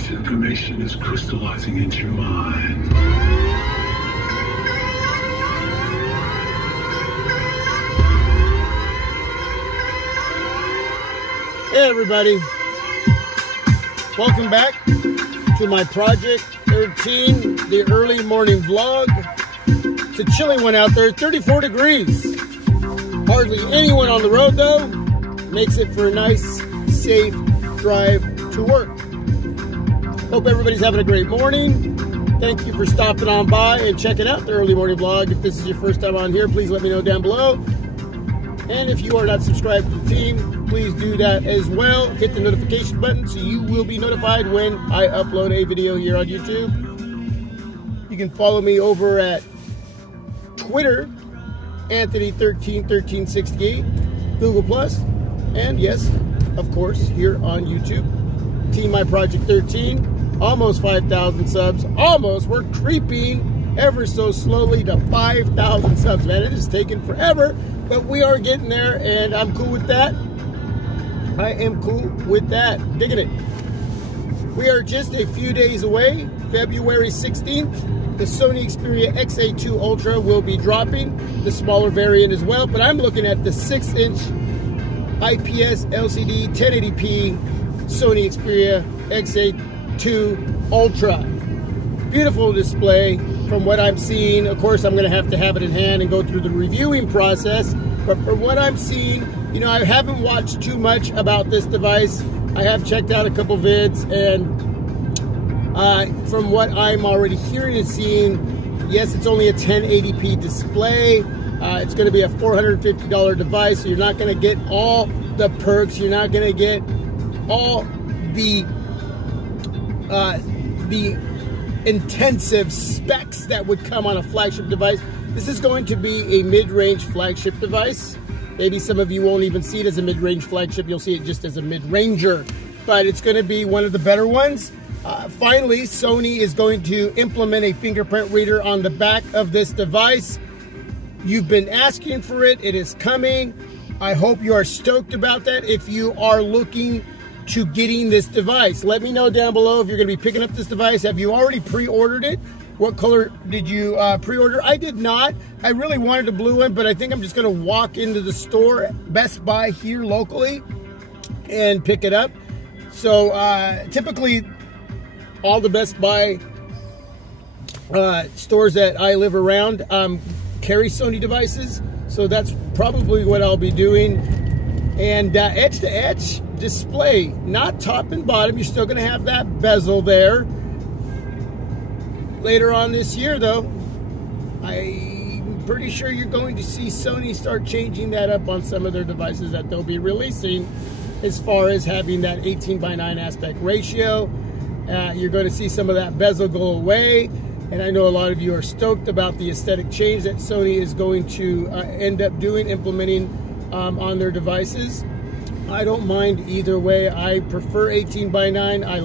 This information is crystallizing into your mind. Hey everybody, welcome back to my Project 13, the early morning vlog. It's a chilly one out there, 34 degrees. Hardly anyone on the road though. Makes it for a nice, safe drive to work. Hope everybody's having a great morning. Thank you for stopping on by and checking out the early morning vlog. If this is your first time on here, please let me know down below. And if you are not subscribed to the team, please do that as well. Hit the notification button so you will be notified when I upload a video here on YouTube. You can follow me over at Twitter, Anthony131368, Google+, and yes, of course, here on YouTube. Team My Project 13, almost 5,000 subs. Almost, we're creeping ever so slowly to 5,000 subs, man. It is taking forever, but we are getting there, and I'm cool with that. I am cool with that. Digging it. We are just a few days away. February 16th, the Sony Xperia XA2 Ultra will be dropping, the smaller variant as well, but I'm looking at the 6-inch IPS LCD 1080p Sony Xperia XA2 Ultra. Beautiful display from what I'm seeing. Of course, I'm going to have it in hand and go through the reviewing process, but from what I'm seeing, you know, I haven't watched too much about this device. I have checked out a couple vids, and from what I'm already hearing and seeing, yes, it's only a 1080p display. It's going to be a $450 device, so you're not going to get all the perks. You're not going to get all the intensive specs that would come on a flagship device. This is going to be a mid-range flagship device. Maybe some of you won't even see it as a mid-range flagship. You'll see it just as a mid-ranger, but it's going to be one of the better ones. Finally, Sony is going to implement a fingerprint reader on the back of this device. You've been asking for it. It is coming. I hope you are stoked about that. If you are looking to getting this device, let me know down below if you're going to be picking up this device. Have you already pre-ordered it? What color did you pre-order? I did not. I really wanted a blue one, but I think I'm just going to walk into the store, Best Buy here locally, and pick it up. So typically, all the Best Buy stores that I live around carry Sony devices, so that's probably what I'll be doing. And edge-to-edge display, not top and bottom. You're still going to have that bezel there. Later on this year, though, I'm pretty sure you're going to see Sony start changing that up on some of their devices that they'll be releasing, as far as having that 18:9 aspect ratio. You're going to see some of that bezel go away, and I know a lot of you are stoked about the aesthetic change that Sony is going to end up implementing on their devices. I don't mind either way. I prefer 18:9. I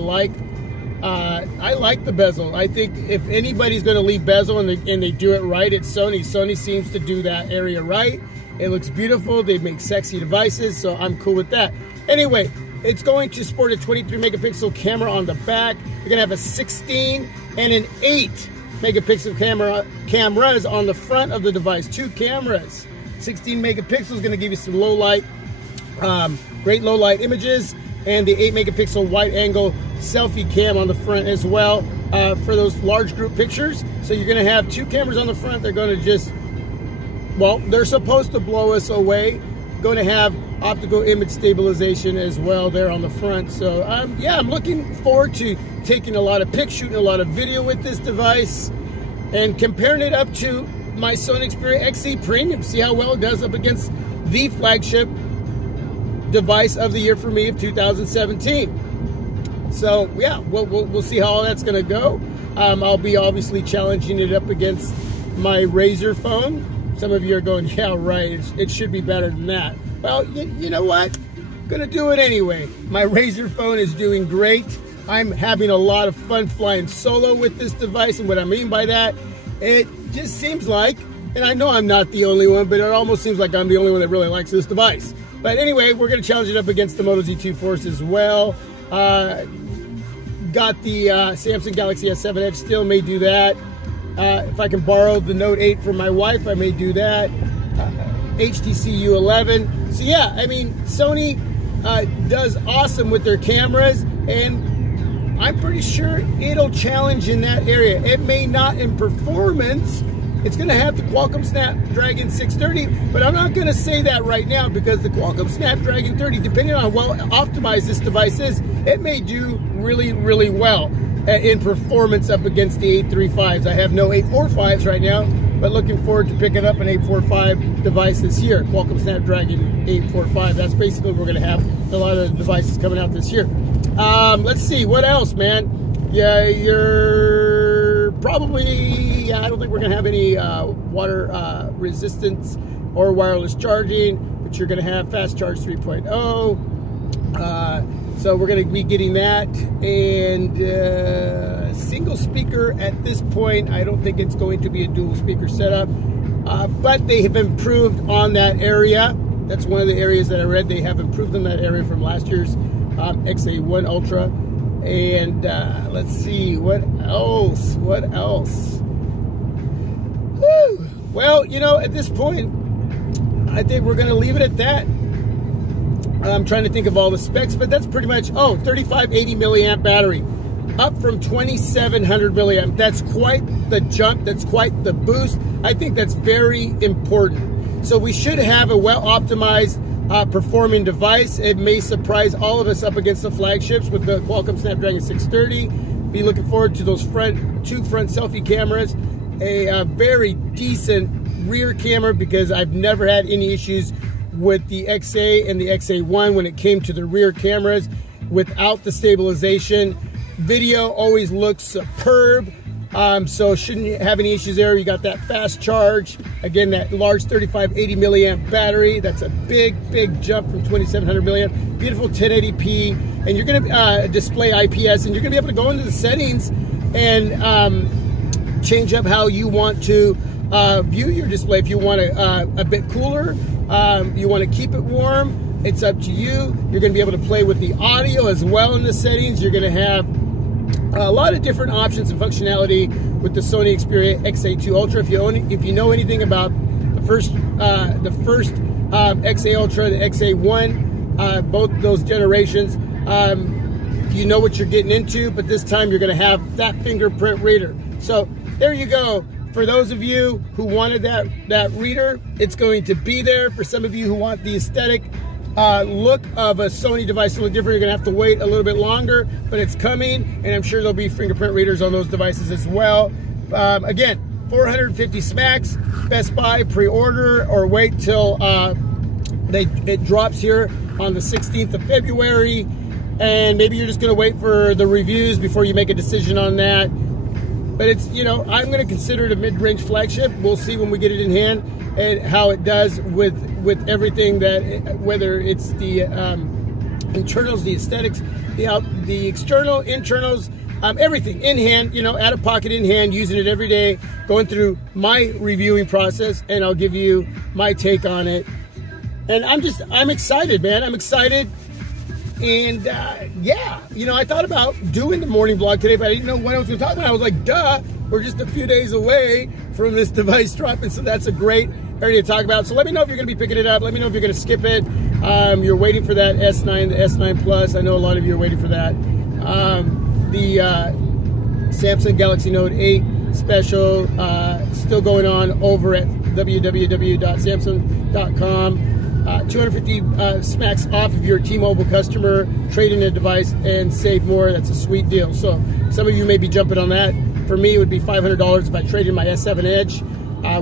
like the bezel. I think if anybody's going to leave bezel and they do it right, it's Sony. Sony seems to do that area right. It looks beautiful. They make sexy devices, so I'm cool with that. Anyway, it's going to sport a 23 megapixel camera on the back. You're going to have a 16 and an 8 megapixel cameras on the front of the device. 2 cameras. 16 megapixels is going to give you some low light, great low light images, and the 8 megapixel wide angle selfie cam on the front as well for those large group pictures. So you're going to have 2 cameras on the front. They're going to just, well, they're supposed to blow us away. Going to have optical image stabilization as well there on the front. So yeah, I'm looking forward to taking a lot of pics, shooting a lot of video with this device, and comparing it up to my Sony Xperia XA Premium. See how well it does up against the flagship device of the year for me of 2017. So yeah, we'll see how all that's going to go. I'll be obviously challenging it up against my Razer phone. Some of you are going, yeah, right, it should be better than that. Well, you know what? I'm gonna do it anyway. My Razer phone is doing great. I'm having a lot of fun flying solo with this device, and what I mean by that, it just seems like, and I know I'm not the only one, but it almost seems like I'm the only one that really likes this device. But anyway, we're gonna challenge it up against the Moto Z2 Force as well. got the Samsung Galaxy S7 Edge still, may do that. If I can borrow the Note 8 from my wife, I may do that. HTC U11. So yeah, I mean, Sony does awesome with their cameras, and I'm pretty sure it'll challenge in that area. It may not in performance. It's going to have the Qualcomm Snapdragon 630, but I'm not going to say that right now, because the Qualcomm Snapdragon 30, depending on how well optimized this device is, it may do really, really well in performance up against the 835s. I have no 845s right now, but looking forward to picking up an 845 device this year. Qualcomm Snapdragon 845. That's basically what we're going to have a lot of the devices coming out this year. Let's see, what else, man? Yeah, you're probably, I don't think we're going to have any water resistance or wireless charging, but you're going to have Fast Charge 3.0. So we're going to be getting that, and single speaker at this point. I don't think it's going to be a dual speaker setup, but they have improved on that area. That's one of the areas that I read. They have improved in that area from last year's XA1 Ultra. And let's see, what else? What else? Whew. Well, you know, at this point, I think we're going to leave it at that. I'm trying to think of all the specs, but that's pretty much, 3580 milliamp battery, up from 2700 milliamp. That's quite the jump. That's quite the boost. I think that's very important. So we should have a well-optimized performing device. It may surprise all of us up against the flagships with the Qualcomm Snapdragon 630. Be looking forward to those two front selfie cameras, a very decent rear camera, because I've never had any issues with the XA and the XA1 when it came to the rear cameras without the stabilization. Video always looks superb, so shouldn't have any issues there. You got that fast charge, again, that large 3580 milliamp battery. That's a big jump from 2700 milliamp. Beautiful 1080p, and you're going to display IPS, and you're going to be able to go into the settings and change up how you want to view your display. If you want a bit cooler, you want to keep it warm, it's up to you. You're going to be able to play with the audio as well in the settings. You're going to have a lot of different options and functionality with the Sony Xperia XA2 Ultra. If you know anything about the first XA Ultra, the XA1, both those generations, you know what you're getting into. But this time you're going to have that fingerprint reader. So there you go. For those of you who wanted that reader, it's going to be there. For some of you who want the aesthetic look of a Sony device a little different, you're going to have to wait a little bit longer, but it's coming, and I'm sure there'll be fingerprint readers on those devices as well. Again, 450 smacks, Best Buy, pre-order, or wait till it drops here on the 16th of February, and maybe you're just going to wait for the reviews before you make a decision on that. But it's, you know, I'm going to consider it a mid-range flagship. We'll see when we get it in hand and how it does with everything, that whether it's the internals, the aesthetics, the external, internals, everything in hand, you know, out of pocket in hand, using it every day, going through my reviewing process, and I'll give you my take on it. And I'm excited, man. I'm excited. And yeah, you know, I thought about doing the morning vlog today, but I didn't know what I was going to talk about. I was like, duh, we're just a few days away from this device dropping, so that's a great area to talk about. So let me know if you're going to be picking it up. Let me know if you're going to skip it. You're waiting for that S9, the S9 Plus. I know a lot of you are waiting for that. The Samsung Galaxy Note 8 special still going on over at www.samsung.com. 250 smacks off of your T-Mobile customer, trade in a device and save more. That's a sweet deal. So some of you may be jumping on that. For me, it would be $500 if I traded in my S7 Edge.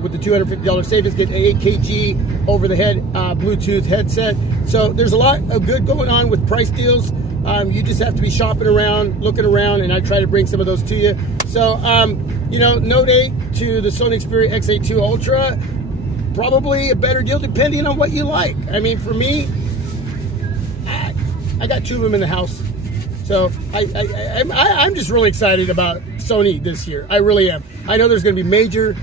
With the $250 savings, get an 8 kg over-the-head Bluetooth headset. So there's a lot of good going on with price deals. You just have to be shopping around, looking around, and I try to bring some of those to you. So, you know, Note 8 to the Sony Xperia XA2 Ultra, probably a better deal depending on what you like. I mean, for me, I got two of them in the house. So I'm just really excited about Sony this year. I really am. I know there's going to be major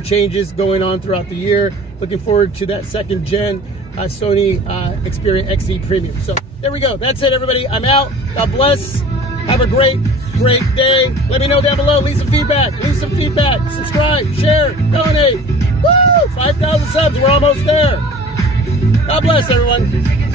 changes going on throughout the year. Looking forward to that second gen Sony Xperia XE Premium. So there we go. That's it, everybody. I'm out. God bless. Have a great day. Let me know down below. Leave some feedback. Subscribe, share, donate. Woo! 5,000 subs. We're almost there. God bless everyone.